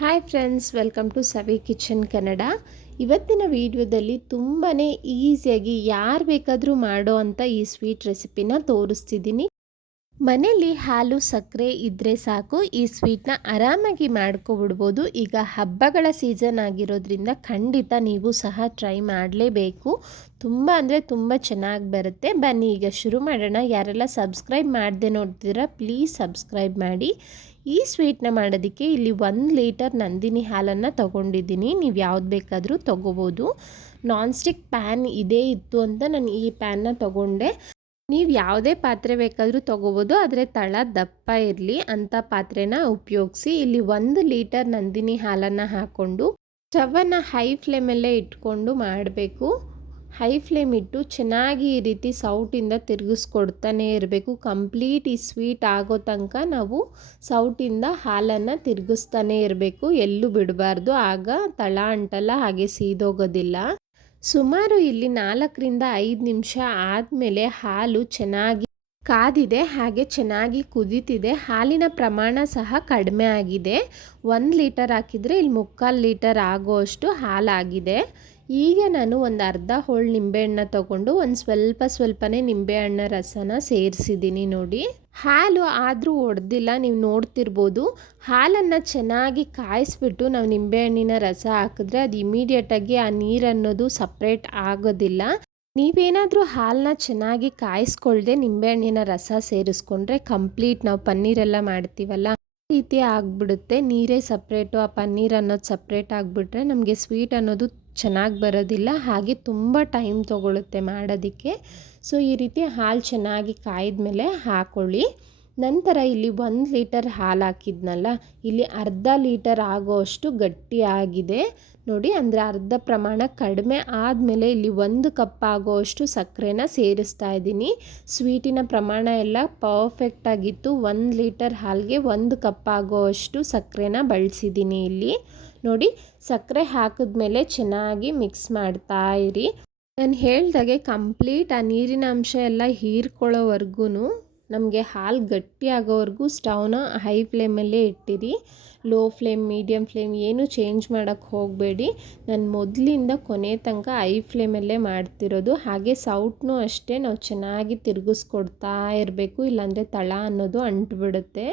Hi friends welcome to Savi kitchen Kannada ಇವತ್ತಿನ ವಿಡಿಯೋದಲ್ಲಿ ತುಂಬಾ ಈಸಿಯಾಗಿ ಯಾರು ಬೇಕಾದರೂ ಮಾಡೋ ಅಂತ ಈ ಸ್ವೀಟ್ ರೆಸಿಪಿನ ತೋರಿಸ್ತಿದ್ದೀನಿ. ಮನೆಯಲ್ಲಿ ಹಾಲು ಸಕ್ಕರೆ ಇದ್ದರೆ ಸಾಕು, ಈ ಸ್ವೀಟ್ನ ಆರಾಮಾಗಿ ಮಾಡ್ಕೊಬಿಡ್ಬೋದು. ಈಗ ಹಬ್ಬಗಳ ಸೀಸನ್ ಆಗಿರೋದ್ರಿಂದ ಖಂಡಿತ ನೀವು ಸಹ ಟ್ರೈ ಮಾಡಲೇಬೇಕು. ತುಂಬ ಅಂದರೆ ತುಂಬ ಚೆನ್ನಾಗಿ ಬರುತ್ತೆ. ಬನ್ನಿ, ಈಗ ಶುರು ಮಾಡೋಣ. ಯಾರೆಲ್ಲ ಸಬ್ಸ್ಕ್ರೈಬ್ ಮಾಡದೆ ನೋಡ್ತೀರಾ ಪ್ಲೀಸ್ ಸಬ್ಸ್ಕ್ರೈಬ್ ಮಾಡಿ. ಈ ಸ್ವೀಟ್ನ ಮಾಡೋದಕ್ಕೆ ಇಲ್ಲಿ ಒಂದು ಲೀಟರ್ ನಂದಿನಿ ಹಾಲನ್ನು ತೊಗೊಂಡಿದ್ದೀನಿ. ನೀವು ಯಾವ್ದು ಬೇಕಾದರೂ ತೊಗೋಬೋದು. ನಾನ್ ಸ್ಟಿಕ್ ಪ್ಯಾನ್ ಇದೇ ಇತ್ತು ಅಂತ ನಾನು ಈ ಪ್ಯಾನ್ನ ತೊಗೊಂಡೆ. ನೀವು ಯಾವುದೇ ಪಾತ್ರೆ ಬೇಕಾದರೂ ತೊಗೋಬೋದು, ಆದರೆ ತಳ ದಪ್ಪ ಇರಲಿ ಅಂಥ ಪಾತ್ರೆನ ಉಪಯೋಗಿಸಿ ಇಲ್ಲಿ ಒಂದು ಲೀಟರ್ ನಂದಿನಿ ಹಾಲನ್ನು ಹಾಕ್ಕೊಂಡು ಸ್ಟವನ್ನು ಹೈ ಫ್ಲೇಮಲ್ಲೇ ಇಟ್ಕೊಂಡು ಮಾಡಬೇಕು. ಹೈ ಫ್ಲೇಮ್ ಇಟ್ಟು ಚೆನ್ನಾಗಿ ಈ ರೀತಿ ಸೌಟಿಂದ ತಿರುಗಿಸ್ಕೊಡ್ತಾನೆ ಇರಬೇಕು. ಕಂಪ್ಲೀಟ್ ಈ ಸ್ವೀಟ್ ಆಗೋ ತನಕ ನಾವು ಸೌಟಿಂದ ಹಾಲನ್ನು ತಿರುಗಿಸ್ತಾನೆ ಇರಬೇಕು. ಎಲ್ಲೂ ಬಿಡಬಾರ್ದು. ಆಗ ತಳ ಅಂಟಲ್ಲ, ಹಾಗೆ ಸೀದೋಗೋದಿಲ್ಲ. ಸುಮಾರು ಇಲ್ಲಿ ನಾಲ್ಕರಿಂದ ಐದು ನಿಮಿಷ ಆದಮೇಲೆ ಹಾಲು ಚೆನ್ನಾಗಿ ಕಾದಿದೆ, ಹಾಗೆ ಚೆನ್ನಾಗಿ ಕುದೀತಿದೆ. ಹಾಲಿನ ಪ್ರಮಾಣ ಸಹ ಕಡಿಮೆ ಆಗಿದೆ. ಒಂದು ಲೀಟರ್ ಹಾಕಿದರೆ ಇಲ್ಲಿ ಮುಕ್ಕಾಲು ಲೀಟರ್ ಆಗೋಷ್ಟು ಹಾಲಾಗಿದೆ. ಈಗ ನಾನು ಒಂದು ಅರ್ಧ ಹೋಳು ನಿಂಬೆಹಣ್ಣ ತಗೊಂಡು ಒಂದು ಸ್ವಲ್ಪ ಸ್ವಲ್ಪನೇ ನಿಂಬೆಹಣ್ಣ ರಸನ ಸೇರಿಸಿದ್ದೀನಿ ನೋಡಿ. ಹಾಲು ಆದರೂ ಒಡೆದಿಲ್ಲ, ನೀವು ನೋಡ್ತಿರ್ಬೋದು. ಹಾಲನ್ನು ಚೆನ್ನಾಗಿ ಕಾಯಿಸ್ಬಿಟ್ಟು ನಾವು ನಿಂಬೆಹಣ್ಣಿನ ರಸ ಹಾಕಿದ್ರೆ ಅದು ಇಮಿಡಿಯೇಟಾಗಿ ಆ ನೀರನ್ನೋದು ಸಪ್ರೇಟ್ ಆಗೋದಿಲ್ಲ. ನೀವೇನಾದರೂ ಹಾಲನ್ನ ಚೆನ್ನಾಗಿ ಕಾಯಿಸ್ಕೊಳ್ದೆ ನಿಂಬೆಹಣ್ಣಿನ ರಸ ಸೇರಿಸ್ಕೊಂಡ್ರೆ ಕಂಪ್ಲೀಟ್ ನಾವು ಪನ್ನೀರೆಲ್ಲ ಮಾಡ್ತೀವಲ್ಲ ರೀತಿ ಆಗಿಬಿಡುತ್ತೆ. ನೀರೇ ಸಪ್ರೇಟು ಆ ಪನ್ನೀರ್ ಅನ್ನೋದು ಸಪ್ರೇಟ್ ಆಗಿಬಿಟ್ರೆ ನಮಗೆ ಸ್ವೀಟ್ ಅನ್ನೋದು ಚೆನ್ನಾಗಿ ಬರೋದಿಲ್ಲ, ಹಾಗೆ ತುಂಬ ಟೈಮ್ ತೊಗೊಳುತ್ತೆ ಮಾಡೋದಕ್ಕೆ. ಸೊ ಈ ರೀತಿ ಹಾಲು ಚೆನ್ನಾಗಿ ಕಾಯ್ದ ಮೇಲೆ ಹಾಕೊಳ್ಳಿ. ನಂತರ ಇಲ್ಲಿ ಒಂದು ಲೀಟರ್ ಹಾಲು ಹಾಕಿದ್ನಲ್ಲ, ಇಲ್ಲಿ ಅರ್ಧ ಲೀಟರ್ ಆಗೋಷ್ಟು ಗಟ್ಟಿಯಾಗಿದೆ ನೋಡಿ, ಅಂದರೆ ಅರ್ಧ ಪ್ರಮಾಣ ಕಡಿಮೆ ಆದಮೇಲೆ ಇಲ್ಲಿ ಒಂದು ಕಪ್ ಆಗೋಷ್ಟು ಸಕ್ಕರೆನ ಸೇರಿಸ್ತಾ ಇದ್ದೀನಿ. ಸ್ವೀಟಿನ ಪ್ರಮಾಣ ಎಲ್ಲ ಪರ್ಫೆಕ್ಟಾಗಿತ್ತು ಒಂದು ಲೀಟರ್ ಹಾಲಿಗೆ ಒಂದು ಕಪ್ ಆಗೋಷ್ಟು ಸಕ್ಕರೆನ ಬಳಸಿದ್ದೀನಿ ಇಲ್ಲಿ. ನೋಡಿ, ಸಕ್ಕರೆ ಹಾಕಿದ್ಮೇಲೆ ಚೆನ್ನಾಗಿ ಮಿಕ್ಸ್ ಮಾಡ್ತಾ ಇರಿ. ನಾನು ಹೇಳ್ದಾಗೆ ಕಂಪ್ಲೀಟ್ ಆ ನೀರಿನ ಅಂಶ ಎಲ್ಲ ಹೀರ್ಕೊಳ್ಳೋವರೆಗೂ ನಮಗೆ ಹಾಲು ಗಟ್ಟಿ ಆಗೋವರೆಗೂ ಸ್ಟವ್ನ ಹೈ ಫ್ಲೇಮಲ್ಲೇ ಇಟ್ಟಿರಿ. ಲೋ ಫ್ಲೇಮ್ ಮೀಡಿಯಮ್ ಫ್ಲೇಮ್ ಏನು ಚೇಂಜ್ ಮಾಡೋಕ್ಕೆ ಹೋಗಬೇಡಿ. ನಾನು ಮೊದಲಿಂದ ಕೊನೆ ತನಕ ಹೈ ಫ್ಲೇಮಲ್ಲೇ ಮಾಡ್ತಿರೋದು. ಹಾಗೆ ಸೌಟ್ನೂ ಅಷ್ಟೇ ನಾವು ಚೆನ್ನಾಗಿ ತಿರುಗಿಸ್ಕೊಡ್ತಾ ಇರಬೇಕು. ಇಲ್ಲಾಂದರೆ ತಳ ಅನ್ನೋದು ಅಂಟ್ಬಿಡುತ್ತೆ.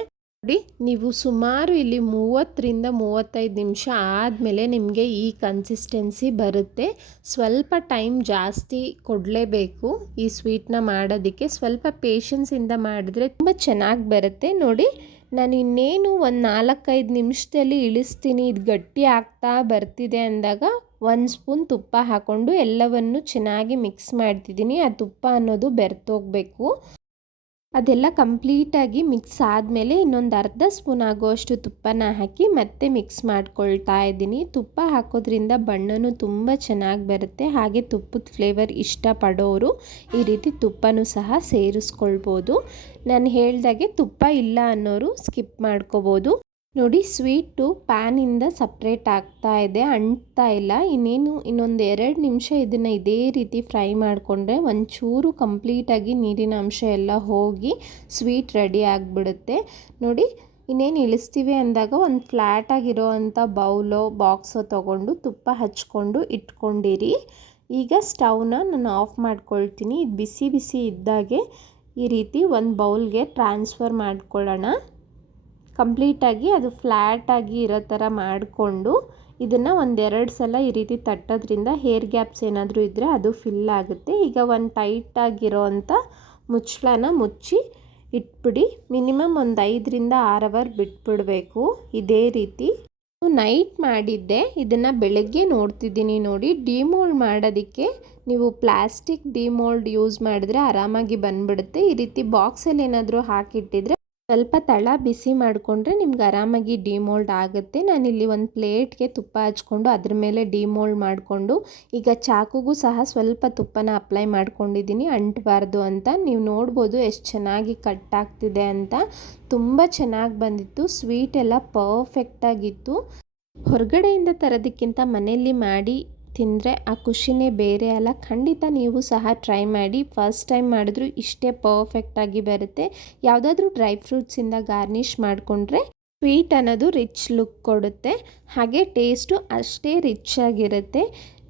ನೋಡಿ, ನೀವು ಸುಮಾರು ಇಲ್ಲಿ ಮೂವತ್ತರಿಂದ ಮೂವತ್ತೈದು ನಿಮಿಷ ಆದಮೇಲೆ ನಿಮಗೆ ಈ ಕನ್ಸಿಸ್ಟೆನ್ಸಿ ಬರುತ್ತೆ. ಸ್ವಲ್ಪ ಟೈಮ್ ಜಾಸ್ತಿ ಕೊಡಲೇಬೇಕು ಈ ಸ್ವೀಟ್ನ ಮಾಡೋದಕ್ಕೆ. ಸ್ವಲ್ಪ ಪೇಷನ್ಸಿಂದ ಮಾಡಿದ್ರೆ ತುಂಬ ಚೆನ್ನಾಗಿ ಬರುತ್ತೆ. ನೋಡಿ, ನಾನು ಇನ್ನೇನು ಒಂದು ನಾಲ್ಕೈದು ನಿಮಿಷದಲ್ಲಿ ಇಳಿಸ್ತೀನಿ. ಇದು ಗಟ್ಟಿ ಆಗ್ತಾ ಬರ್ತಿದೆ ಅಂದಾಗ ಒಂದು ಸ್ಪೂನ್ ತುಪ್ಪ ಹಾಕ್ಕೊಂಡು ಎಲ್ಲವನ್ನು ಚೆನ್ನಾಗಿ ಮಿಕ್ಸ್ ಮಾಡ್ತಿದ್ದೀನಿ. ಆ ತುಪ್ಪ ಅನ್ನೋದು ಬೆರ್ತೋಗ್ಬೇಕು ಅದೆಲ್ಲ ಕಂಪ್ಲೀಟಾಗಿ ಮಿಕ್ಸ್ ಆದಮೇಲೆ ಇನ್ನೊಂದು ಅರ್ಧ ಸ್ಪೂನ್ ಆಗೋಷ್ಟು ತುಪ್ಪನ ಹಾಕಿ ಮತ್ತೆ ಮಿಕ್ಸ್ ಮಾಡ್ಕೊಳ್ತಾ ಇದ್ದೀನಿ. ತುಪ್ಪ ಹಾಕೋದ್ರಿಂದ ಬಣ್ಣನೂ ತುಂಬ ಚೆನ್ನಾಗಿ ಬರುತ್ತೆ. ಹಾಗೆ ತುಪ್ಪದ ಫ್ಲೇವರ್ ಇಷ್ಟಪಡೋರು ಈ ರೀತಿ ತುಪ್ಪನೂ ಸಹ ಸೇರಿಸ್ಕೊಳ್ಬೋದು. ನಾನು ಹೇಳ್ದಾಗೆ ತುಪ್ಪ ಇಲ್ಲ ಅನ್ನೋರು ಸ್ಕಿಪ್ ಮಾಡ್ಕೋಬೋದು. ನೋಡಿ ಸ್ವೀಟು ಪ್ಯಾನಿಂದ ಸಪ್ರೇಟ್ ಆಗ್ತಾ ಇದೆ, ಅಂಟ್ತಾ ಇಲ್ಲ. ಇನ್ನೇನು, ಇನ್ನೊಂದು ಎರಡು ನಿಮಿಷ ಇದನ್ನು ಇದೇ ರೀತಿ ಫ್ರೈ ಮಾಡಿಕೊಂಡ್ರೆ ಒಂಚೂರು ಕಂಪ್ಲೀಟಾಗಿ ನೀರಿನ ಅಂಶ ಎಲ್ಲ ಹೋಗಿ ಸ್ವೀಟ್ ರೆಡಿ ಆಗಿಬಿಡುತ್ತೆ. ನೋಡಿ, ಇನ್ನೇನು ಇಳಿಸ್ತೀವಿ ಅಂದಾಗ ಒಂದು ಫ್ಲ್ಯಾಟಾಗಿರೋ ಅಂಥ ಬೌಲೋ ಬಾಕ್ಸೋ ತೊಗೊಂಡು ತುಪ್ಪ ಹಚ್ಕೊಂಡು ಇಟ್ಕೊಂಡಿರಿ. ಈಗ ಸ್ಟವ್ನ ನಾನು ಆಫ್ ಮಾಡ್ಕೊಳ್ತೀನಿ. ಇದು ಬಿಸಿ ಬಿಸಿ ಇದ್ದಾಗೆ ಈ ರೀತಿ ಒಂದು ಬೌಲ್ಗೆ ಟ್ರಾನ್ಸ್ಫರ್ ಮಾಡ್ಕೊಳ್ಳೋಣ. ಕಂಪ್ಲೀಟಾಗಿ ಅದು ಫ್ಲ್ಯಾಟಾಗಿ ಇರೋ ಥರ ಮಾಡಿಕೊಂಡು ಇದನ್ನು ಒಂದೆರಡು ಸಲ ಈ ರೀತಿ ತಟ್ಟೋದ್ರಿಂದ ಹೇರ್ ಗ್ಯಾಪ್ಸ್ ಏನಾದರೂ ಇದ್ದರೆ ಅದು ಫಿಲ್ ಆಗುತ್ತೆ. ಈಗ ಒಂದು ಟೈಟಾಗಿರೋ ಅಂಥ ಮುಚ್ಚಳನ ಮುಚ್ಚಿ ಇಟ್ಬಿಡಿ. ಮಿನಿಮಮ್ ಒಂದು ಐದರಿಂದ ಆರು ಅವರ್ ಬಿಟ್ಬಿಡಬೇಕು ಇದೇ ರೀತಿ. ನೈಟ್ ಮಾಡಿದ್ದೆ. ಇದನ್ನು ಬೆಳಗ್ಗೆ ನೋಡ್ತಿದ್ದೀನಿ ನೋಡಿ. ಡಿಮೋಲ್ಡ್ ಮಾಡೋದಕ್ಕೆ ನೀವು ಪ್ಲಾಸ್ಟಿಕ್ ಡಿಮೋಲ್ಡ್ ಯೂಸ್ ಮಾಡಿದ್ರೆ ಆರಾಮಾಗಿ ಬಂದ್ಬಿಡುತ್ತೆ. ಈ ರೀತಿ ಬಾಕ್ಸಲ್ಲಿ ಏನಾದರೂ ಹಾಕಿಟ್ಟಿದ್ರೆ ಸ್ವಲ್ಪ ತಳ ಬಿಸಿ ಮಾಡಿಕೊಂಡ್ರೆ ನಿಮ್ಗೆ ಆರಾಮಾಗಿ ಡಿಮೋಲ್ಡ್ ಆಗುತ್ತೆ. ನಾನಿಲ್ಲಿ ಒಂದು ಪ್ಲೇಟ್ಗೆ ತುಪ್ಪ ಹಚ್ಕೊಂಡು ಅದ್ರ ಮೇಲೆ ಡಿಮೋಲ್ಡ್ ಮಾಡಿಕೊಂಡು ಈಗ ಚಾಕುಗೂ ಸಹ ಸ್ವಲ್ಪ ತುಪ್ಪನ ಅಪ್ಲೈ ಮಾಡ್ಕೊಂಡಿದ್ದೀನಿ. ಅಂಟಬಾರ್ದು ಅಂತ. ನೀವು ನೋಡ್ಬೋದು ಎಷ್ಟು ಚೆನ್ನಾಗಿ ಕಟ್ ಆಗ್ತಿದೆ ಅಂತ. ತುಂಬ ಚೆನ್ನಾಗಿ ಬಂದಿತ್ತು. ಸ್ವೀಟ್ ಎಲ್ಲ ಪರ್ಫೆಕ್ಟಾಗಿತ್ತು. ಹೊರಗಡೆಯಿಂದ ತರೋದಕ್ಕಿಂತ ಮನೆಯಲ್ಲಿ ಮಾಡಿ ತಿಂದರೆ ಆ ಖುಷಿನೇ ಬೇರೆ ಅಲ್ಲ. ಖಂಡಿತ ನೀವು ಸಹ ಟ್ರೈ ಮಾಡಿ. ಫಸ್ಟ್ ಟೈಮ್ ಮಾಡಿದ್ರು ಇಷ್ಟೇ ಪರ್ಫೆಕ್ಟಾಗಿ ಬರುತ್ತೆ. ಯಾವುದಾದ್ರೂ ಡ್ರೈ ಫ್ರೂಟ್ಸಿಂದ ಗಾರ್ನಿಷ್ ಮಾಡಿಕೊಂಡ್ರೆ ಸ್ವೀಟ್ ಅನ್ನೋದು ರಿಚ್ ಲುಕ್ ಕೊಡುತ್ತೆ. ಹಾಗೆ ಟೇಸ್ಟು ಅಷ್ಟೇ ರಿಚ್ ಆಗಿರುತ್ತೆ.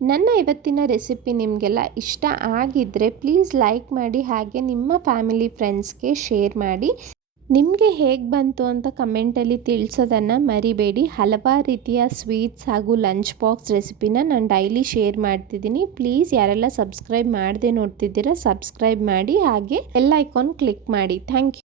ನನ್ನ ಇವತ್ತಿನ ರೆಸಿಪಿ ನಿಮಗೆಲ್ಲ ಇಷ್ಟ ಆಗಿದ್ದರೆ ಪ್ಲೀಸ್ ಲೈಕ್ ಮಾಡಿ, ಹಾಗೆ ನಿಮ್ಮ ಫ್ಯಾಮಿಲಿ ಫ್ರೆಂಡ್ಸ್ಗೆ ಶೇರ್ ಮಾಡಿ. ನಿಮಗೆ ಹೇಗೆ ಬಂತು ಅಂತ ಕಮೆಂಟಲ್ಲಿ ತಿಳಿಸೋದನ್ನು ಮರಿಬೇಡಿ. ಹಲವಾರು ರೀತಿಯ ಸ್ವೀಟ್ಸ್ ಹಾಗೂ ಲಂಚ್ ಬಾಕ್ಸ್ ರೆಸಿಪಿನ ನಾನು ಡೈಲಿ ಶೇರ್ ಮಾಡ್ತಿದ್ದೀನಿ. ಪ್ಲೀಸ್ ಯಾರೆಲ್ಲ ಸಬ್ಸ್ಕ್ರೈಬ್ ಮಾಡದೆ ನೋಡ್ತಿದ್ದೀರಾ ಸಬ್ಸ್ಕ್ರೈಬ್ ಮಾಡಿ ಹಾಗೆ ಎಲ್ಲ ಐಕಾನ್ ಕ್ಲಿಕ್ ಮಾಡಿ. Thank you.